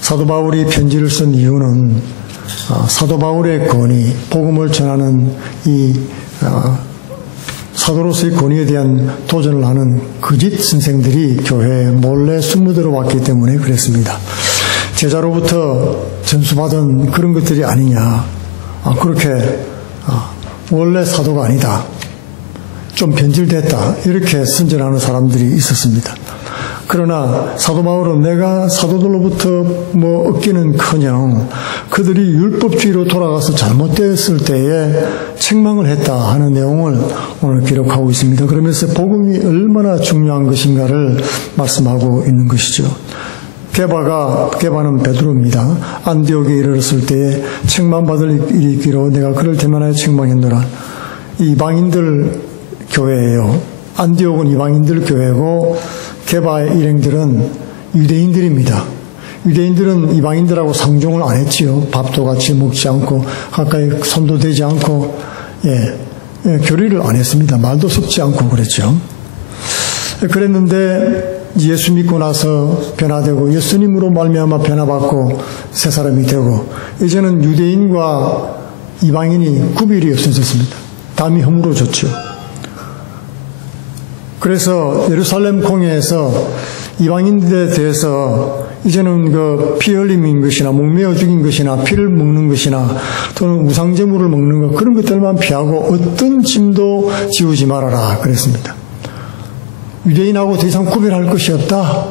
사도 바울이 편지를 쓴 이유는 사도 바울의 권위, 복음을 전하는 이 사도로서의 권위에 대한 도전을 하는 거짓 선생들이 교회에 몰래 숨어들어 왔기 때문에 그랬습니다. 제자로부터 전수받은 그런 것들이 아니냐. 그렇게 원래 사도가 아니다. 좀 변질됐다. 이렇게 선전하는 사람들이 있었습니다. 그러나 사도 바울은 내가 사도들로부터 얻기는커녕 그들이 율법주의로 돌아가서 잘못되었을 때에 책망을 했다 하는 내용을 오늘 기록하고 있습니다. 그러면서 복음이 얼마나 중요한 것인가를 말씀하고 있는 것이죠. 게바는 베드로입니다. 안디옥에 이르렀을 때에 책망받을 일이 있기로 내가 그를 대면하여 책망했노라. 이방인들 교회예요. 안디옥은 이방인들 교회고 게바의 일행들은 유대인들입니다. 유대인들은 이방인들하고 상종을 안 했지요. 밥도 같이 먹지 않고 가까이 손도 대지 않고 교리를 안 했습니다. 말도 섞지 않고 그랬죠. 그랬는데 예수 믿고 나서 변화되고 예수님으로 말미암아 변화받고 새 사람이 되고 이제는 유대인과 이방인이 구별이 없어졌습니다. 담이 허물어졌죠. 그래서 예루살렘 공회에서 이방인들에 대해서 이제는 피 흘림인 것이나 목매어 죽인 것이나 피를 먹는 것이나 또는 우상제물을 먹는 것 그런 것들만 피하고 어떤 짐도 지우지 말아라 그랬습니다. 유대인하고 더 이상 구별할 것이 없다.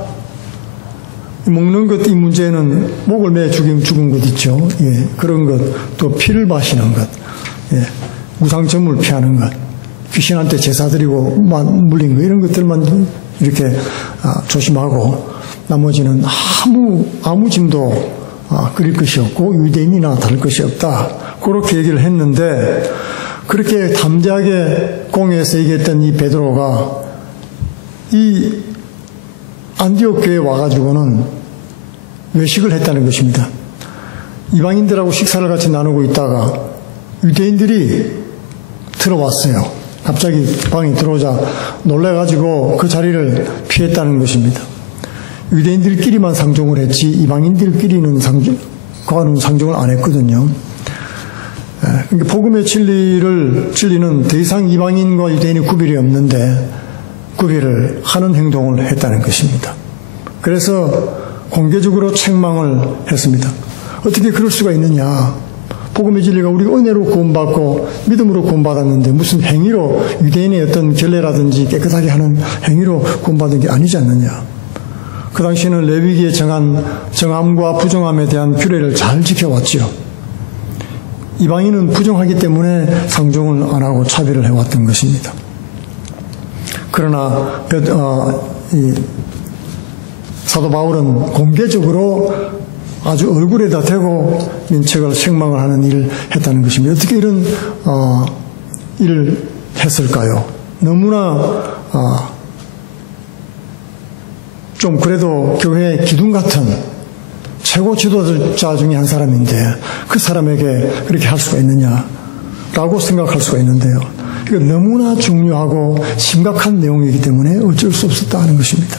먹는 것 이 문제는 목을 매 죽은 것 있죠. 그런 것, 또 피를 마시는 것, 우상제물 피하는 것, 귀신한테 제사 드리고 물린 것 이런 것들만 이렇게 조심하고 나머지는 아무 짐도 그릴 것이 없고 유대인이나 다를 것이 없다. 그렇게 얘기를 했는데 그렇게 담대하게 공회에서 얘기했던 이 베드로가 이 안디옥 교회에 와가지고는 외식을 했다는 것입니다. 이방인들하고 식사를 같이 나누고 있다가 유대인들이 들어왔어요. 갑자기 방에 들어오자 놀라가지고 그 자리를 피했다는 것입니다. 유대인들끼리만 상종을 했지 이방인들끼리는 상종을 안 했거든요. 그러니까 복음의 진리는 더 이상 이방인과 유대인이 구별이 없는데 구별을 하는 행동을 했다는 것입니다. 그래서 공개적으로 책망을 했습니다. 어떻게 그럴 수가 있느냐. 복음의 진리가 우리가 은혜로 구원받고 믿음으로 구원받았는데 무슨 행위로 유대인의 어떤 결례라든지 깨끗하게 하는 행위로 구원받은 게 아니지 않느냐. 그 당시에는 레위기에 정한 정함과 부정함에 대한 규례를 잘 지켜왔죠. 이방인은 부정하기 때문에 상종을 안 하고 차별을 해왔던 것입니다. 그러나 사도 바울은 공개적으로 아주 얼굴에다 대고 민책을 책망을 하는 일을 했다는 것입니다. 어떻게 이런 일을 했을까요? 너무나 좀 그래도 교회의 기둥 같은 최고 지도자 중에 한 사람인데 그 사람에게 그렇게 할 수가 있느냐라고 생각할 수가 있는데요. 이거 너무나 중요하고 심각한 내용이기 때문에 어쩔 수 없었다 하는 것입니다.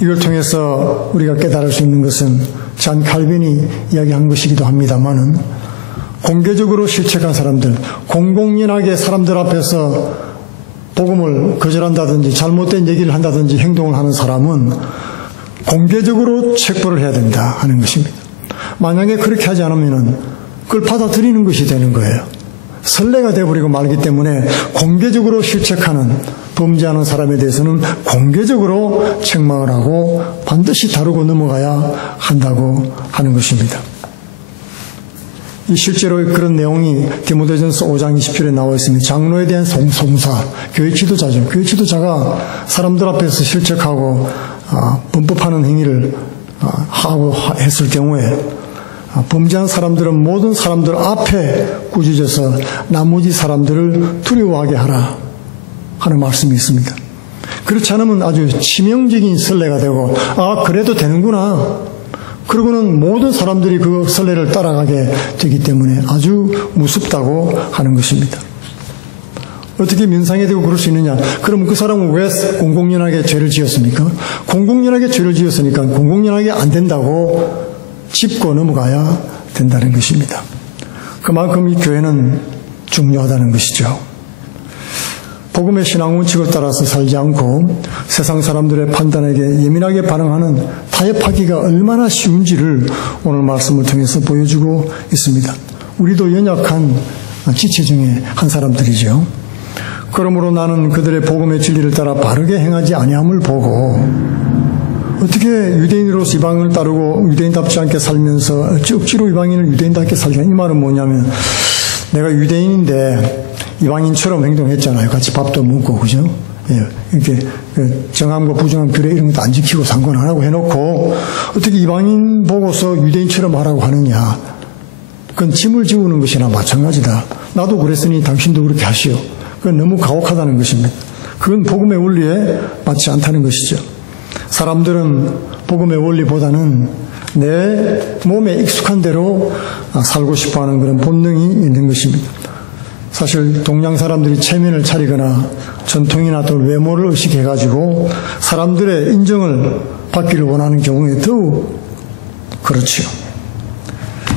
이걸 통해서 우리가 깨달을 수 있는 것은 잔 칼빈이 이야기한 것이기도 합니다만은 공개적으로 실책한 사람들, 공공연하게 사람들 앞에서 복음을 거절한다든지 잘못된 얘기를 한다든지 행동을 하는 사람은 공개적으로 책벌을 해야 된다 하는 것입니다. 만약에 그렇게 하지 않으면 그걸 받아들이는 것이 되는 거예요. 선례가 되어버리고 말기 때문에 공개적으로 실책하는 범죄하는 사람에 대해서는 공개적으로 책망을 하고 반드시 다루고 넘어가야 한다고 하는 것입니다. 실제로 그런 내용이 디모데전서 5장 20절에 나와 있습니다. 장로에 대한 송사, 교회 지도자죠. 교회 지도자가 사람들 앞에서 실책하고 범법하는 행위를 하고 했을 경우에 범죄한 사람들은 모든 사람들 앞에 꾸짖어서 나머지 사람들을 두려워하게 하라 하는 말씀이 있습니다. 그렇지 않으면 아주 치명적인 선례가 되고 그래도 되는구나. 그러고는 모든 사람들이 그 선례를 따라가게 되기 때문에 아주 무섭다고 하는 것입니다. 어떻게 면상에 대고 그럴 수 있느냐? 그럼 그 사람은 왜 공공연하게 죄를 지었습니까? 공공연하게 죄를 지었으니까 공공연하게 안 된다고 짚고 넘어가야 된다는 것입니다. 그만큼 이 교회는 중요하다는 것이죠. 복음의 신앙 원칙을 따라서 살지 않고 세상 사람들의 판단에게 예민하게 반응하는 타협하기가 얼마나 쉬운지를 오늘 말씀을 통해서 보여주고 있습니다. 우리도 연약한 지체 중에 한 사람들이죠. 그러므로 나는 그들의 복음의 진리를 따라 바르게 행하지 아니함을 보고 어떻게 유대인으로서 이방인을 따르고 유대인답지 않게 살면서 억지로 이방인을 유대인답게 살게, 이 말은 뭐냐면 내가 유대인인데 이방인처럼 행동했잖아요. 같이 밥도 먹고, 그죠? 예, 이렇게 정함과 부정함 규례 이런 것도 안 지키고 상관 안 하고 해놓고 어떻게 이방인 보고서 유대인처럼 하라고 하느냐? 그건 짐을 지우는 것이나 마찬가지다. 나도 그랬으니 당신도 그렇게 하시오. 그건 너무 가혹하다는 것입니다. 그건 복음의 원리에 맞지 않다는 것이죠. 사람들은 복음의 원리보다는 내 몸에 익숙한 대로 살고 싶어하는 그런 본능이 있는 것입니다. 사실 동양 사람들이 체면을 차리거나 전통이나 또 외모를 의식해가지고 사람들의 인정을 받기를 원하는 경우에 더욱 그렇지요.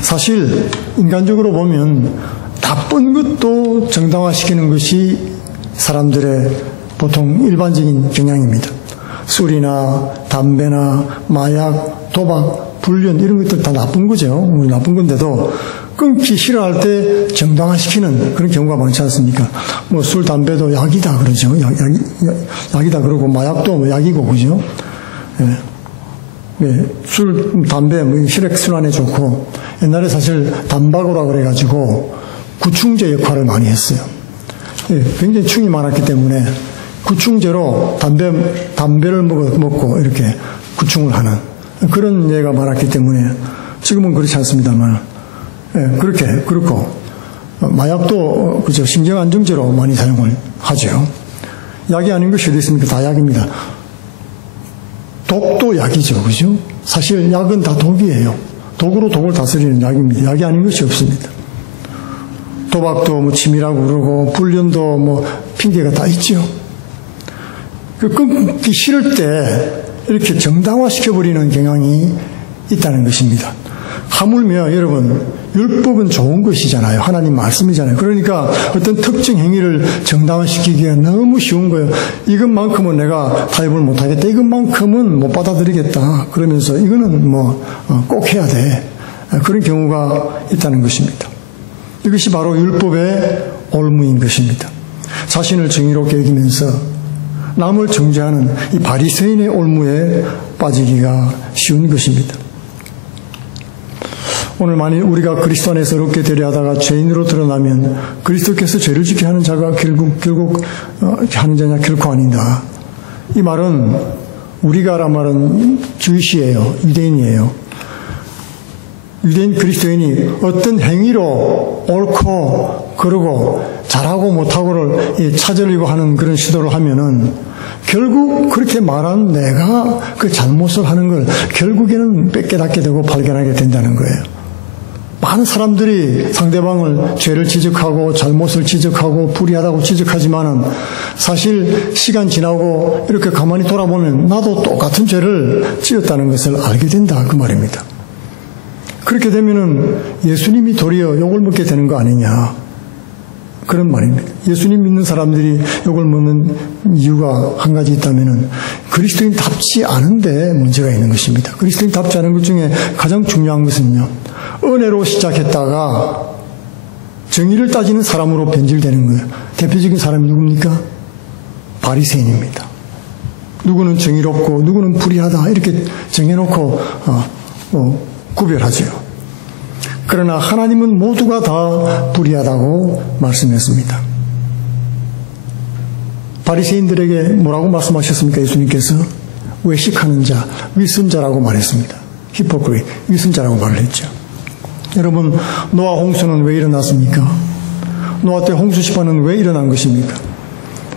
사실 인간적으로 보면 나쁜 것도 정당화시키는 것이 사람들의 보통 일반적인 경향입니다. 술이나 담배나 마약, 도박, 불륜 이런 것들 다 나쁜 거죠. 나쁜 건데도 끊기 싫어할 때 정당화시키는 그런 경우가 많지 않습니까? 뭐 술, 담배도 약이다 그러죠. 약이다 그러고 마약도 뭐 약이고 그죠? 예. 예. 술, 담배, 뭐 혈액순환에 좋고 옛날에 사실 담바고라 그래가지고 구충제 역할을 많이 했어요. 예. 굉장히 충이 많았기 때문에 구충제로 담배를 먹고 이렇게 구충을 하는 그런 예가 많았기 때문에 지금은 그렇지 않습니다만, 예, 그렇고, 마약도, 그죠, 심정안정제로 많이 사용을 하죠. 약이 아닌 것이 어디 있습니까? 다 약입니다. 독도 약이죠, 그죠? 사실 약은 다 독이에요. 독으로 독을 다스리는 약입니다. 약이 아닌 것이 없습니다. 도박도 뭐 치밀하고 그러고, 불륜도 뭐 핑계가 다 있죠. 끊기 싫을 때 이렇게 정당화시켜버리는 경향이 있다는 것입니다. 하물며 여러분, 율법은 좋은 것이잖아요. 하나님 말씀이잖아요. 그러니까 어떤 특정 행위를 정당화시키기가 너무 쉬운 거예요. 이것만큼은 내가 타협을 못하겠다. 이것만큼은 못 받아들이겠다. 그러면서 이거는 뭐 꼭 해야 돼. 그런 경우가 있다는 것입니다. 이것이 바로 율법의 올무인 것입니다. 자신을 정의롭게 여기면서 남을 정죄하는 이 바리새인의 올무에 빠지기가 쉬운 것입니다. 오늘 만일 우리가 그리스도 안에서 어렵게 되려 하다가 죄인으로 드러나면 그리스도께서 죄를 짓게 하는 자가 결국 하는 자냐? 결코 아니다. 이 말은 우리가란 말은 주이시예요. 유대인이에요. 유대인 그리스도인이 어떤 행위로 옳고 그러고 잘하고 못하고를 찾으려고 하는 그런 시도를 하면은 결국 그렇게 말한 내가 그 잘못을 하는 걸 결국에는 깨닫게 되고 발견하게 된다는 거예요. 많은 사람들이 상대방을 죄를 지적하고 잘못을 지적하고 불의하다고 지적하지만은 사실 시간 지나고 이렇게 가만히 돌아보면 나도 똑같은 죄를 지었다는 것을 알게 된다 그 말입니다. 그렇게 되면은 예수님이 도리어 욕을 먹게 되는 거 아니냐 그런 말입니다. 예수님 믿는 사람들이 욕을 먹는 이유가 한 가지 있다면은 그리스도인답지 않은데 문제가 있는 것입니다. 그리스도인답지 않은 것 중에 가장 중요한 것은요, 은혜로 시작했다가 정의를 따지는 사람으로 변질되는 거예요. 대표적인 사람이 누굽니까? 바리새인입니다. 누구는 정의롭고 누구는 불의하다 이렇게 정해놓고 구별하죠. 그러나 하나님은 모두가 다 불의하다고 말씀했습니다. 바리새인들에게 뭐라고 말씀하셨습니까? 예수님께서 외식하는 자, 위선자라고 말했습니다. 히포크리, 위선자라고 말을 했죠. 여러분, 노아 홍수는 왜 일어났습니까? 노아 때 홍수 심판은 왜 일어난 것입니까?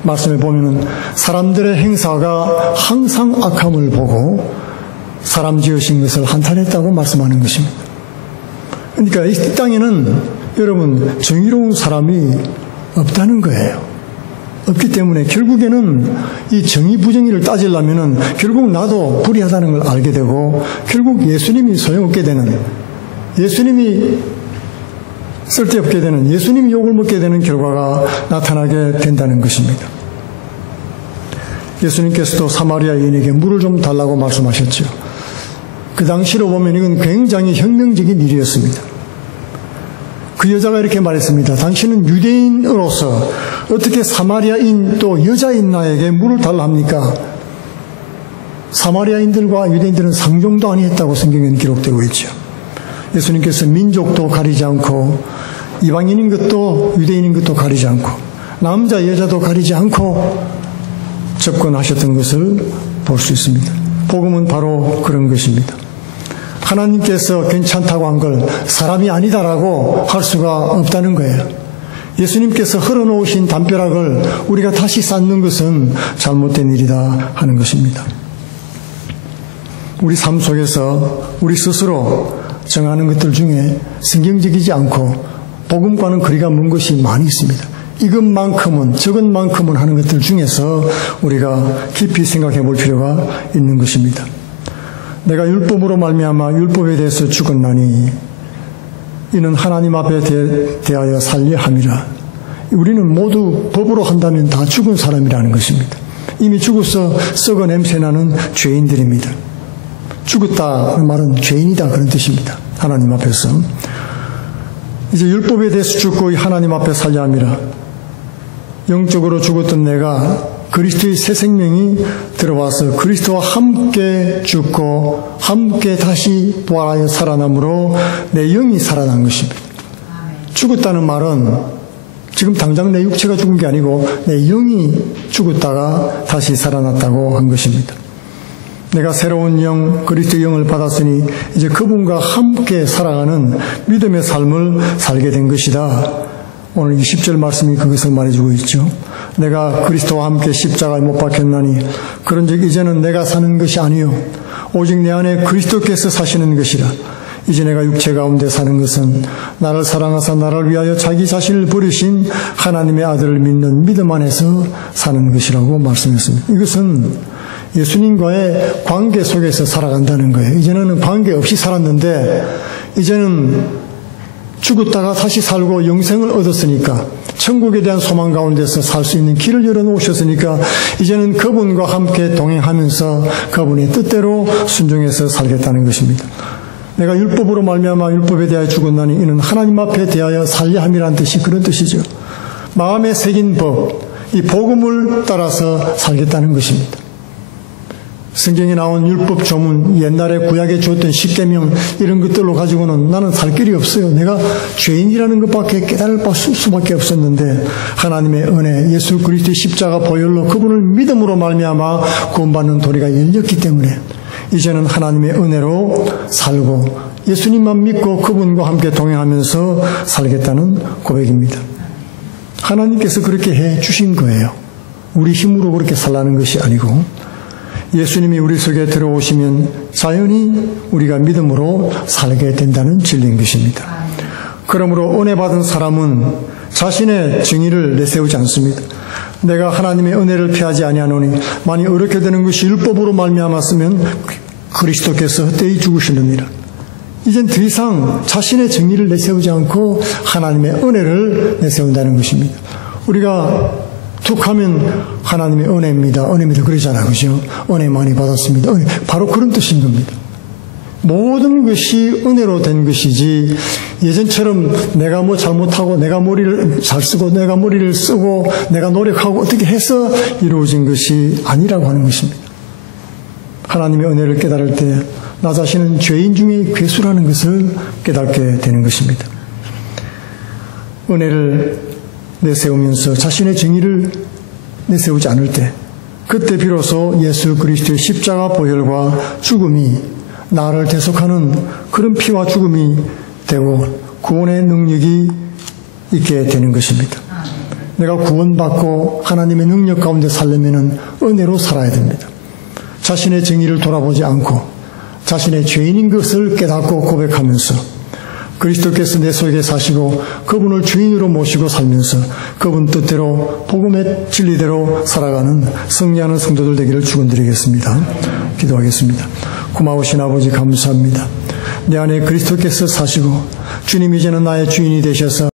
말씀에 보면은 사람들의 행사가 항상 악함을 보고 사람 지으신 것을 한탄했다고 말씀하는 것입니다. 그러니까 이 땅에는 여러분 정의로운 사람이 없다는 거예요. 없기 때문에 결국에는 이 정의 부정의를 따지려면은 결국 나도 불의하다는 걸 알게 되고 결국 예수님이 소용없게 되는, 예수님이 쓸데없게 되는, 예수님이 욕을 먹게 되는 결과가 나타나게 된다는 것입니다. 예수님께서도 사마리아 여인에게 물을 좀 달라고 말씀하셨죠. 그 당시로 보면 이건 굉장히 혁명적인 일이었습니다. 그 여자가 이렇게 말했습니다. 당신은 유대인으로서 어떻게 사마리아인 또 여자인 나에게 물을 달라 합니까? 사마리아인들과 유대인들은 상종도 아니했다고 성경에는 기록되고 있죠. 예수님께서 민족도 가리지 않고 이방인인 것도 유대인인 것도 가리지 않고 남자 여자도 가리지 않고 접근하셨던 것을 볼 수 있습니다. 복음은 바로 그런 것입니다. 하나님께서 괜찮다고 한 걸 사람이 아니다라고 할 수가 없다는 거예요. 예수님께서 흘러놓으신 담벼락을 우리가 다시 쌓는 것은 잘못된 일이다 하는 것입니다. 우리 삶 속에서 우리 스스로 정하는 것들 중에 성경적이지 않고 복음과는 거리가 먼 것이 많이 있습니다. 이것만큼은 저것만큼은 하는 것들 중에서 우리가 깊이 생각해 볼 필요가 있는 것입니다. 내가 율법으로 말미암아 율법에 대해서 죽었나니 이는 하나님 앞에 대하여 살려 함이라. 우리는 모두 법으로 한다면 다 죽은 사람이라는 것입니다. 이미 죽어서 썩어 냄새나는 죄인들입니다. 죽었다는 말은 죄인이다 그런 뜻입니다. 하나님 앞에서. 이제 율법에 대해서 죽고 하나님 앞에 살려 함이라. 영적으로 죽었던 내가 그리스도의 새 생명이 들어와서 그리스도와 함께 죽고 함께 다시 부활하여 살아남으로 내 영이 살아난 것입니다. 죽었다는 말은 지금 당장 내 육체가 죽은 게 아니고 내 영이 죽었다가 다시 살아났다고 한 것입니다. 내가 새로운 영, 그리스도의 영을 받았으니 이제 그분과 함께 살아가는 믿음의 삶을 살게 된 것이다. 오늘 20절 말씀이 그것을 말해주고 있죠. 내가 그리스도와 함께 십자가에 못 박혔나니 그런즉 이제는 내가 사는 것이 아니요 오직 내 안에 그리스도께서 사시는 것이라. 이제 내가 육체 가운데 사는 것은 나를 사랑하사 나를 위하여 자기 자신을 버리신 하나님의 아들을 믿는 믿음 안에서 사는 것이라고 말씀했습니다. 이것은 예수님과의 관계 속에서 살아간다는 거예요. 이제는 관계 없이 살았는데 이제는 죽었다가 다시 살고 영생을 얻었으니까 천국에 대한 소망 가운데서 살 수 있는 길을 열어놓으셨으니까 이제는 그분과 함께 동행하면서 그분의 뜻대로 순종해서 살겠다는 것입니다. 내가 율법으로 말미암아 율법에 대하여 죽었나니 이는 하나님 앞에 대하여 살려 함이라는 뜻이 그런 뜻이죠. 마음에 새긴 법, 이 복음을 따라서 살겠다는 것입니다. 성경에 나온 율법 조문, 옛날에 구약에 주었던 십계명 이런 것들로 가지고는 나는 살 길이 없어요. 내가 죄인이라는 것밖에 깨달을 수밖에 없었는데 하나님의 은혜, 예수 그리스도의 십자가 보혈로 그분을 믿음으로 말미암아 구원받는 도리가 열렸기 때문에 이제는 하나님의 은혜로 살고 예수님만 믿고 그분과 함께 동행하면서 살겠다는 고백입니다. 하나님께서 그렇게 해 주신 거예요. 우리 힘으로 그렇게 살라는 것이 아니고 예수님이 우리 속에 들어오시면 자연히 우리가 믿음으로 살게 된다는 진리인 것입니다. 그러므로 은혜 받은 사람은 자신의 정의를 내세우지 않습니다. 내가 하나님의 은혜를 피하지 아니하노니 만일 어렵게 되는 것이 율법으로 말미암았으면 그리스도께서 헛되이 죽으시느니라. 이젠 더 이상 자신의 정의를 내세우지 않고 하나님의 은혜를 내세운다는 것입니다. 우리가 툭 하면 하나님의 은혜입니다. 은혜입니다. 그러잖아요. 그죠? 은혜 많이 받았습니다. 은혜. 바로 그런 뜻인 겁니다. 모든 것이 은혜로 된 것이지 예전처럼 내가 뭐 잘못하고 내가 머리를 잘 쓰고 내가 머리를 쓰고 내가 노력하고 어떻게 해서 이루어진 것이 아니라고 하는 것입니다. 하나님의 은혜를 깨달을 때 나 자신은 죄인 중에 괴수라는 것을 깨닫게 되는 것입니다. 은혜를 내세우면서 자신의 정의를 내세우지 않을 때 그때 비로소 예수 그리스도의 십자가 보혈과 죽음이 나를 대속하는 그런 피와 죽음이 되고 구원의 능력이 있게 되는 것입니다. 내가 구원받고 하나님의 능력 가운데 살려면 은혜로 살아야 됩니다. 자신의 정의를 돌아보지 않고 자신의 죄인인 것을 깨닫고 고백하면서 그리스도께서 내 속에 사시고 그분을 주인으로 모시고 살면서 그분 뜻대로 복음의 진리대로 살아가는 승리하는 성도들 되기를 축원드리겠습니다. 기도하겠습니다. 고마우신 아버지 감사합니다. 내 안에 그리스도께서 사시고 주님 이제는 나의 주인이 되셔서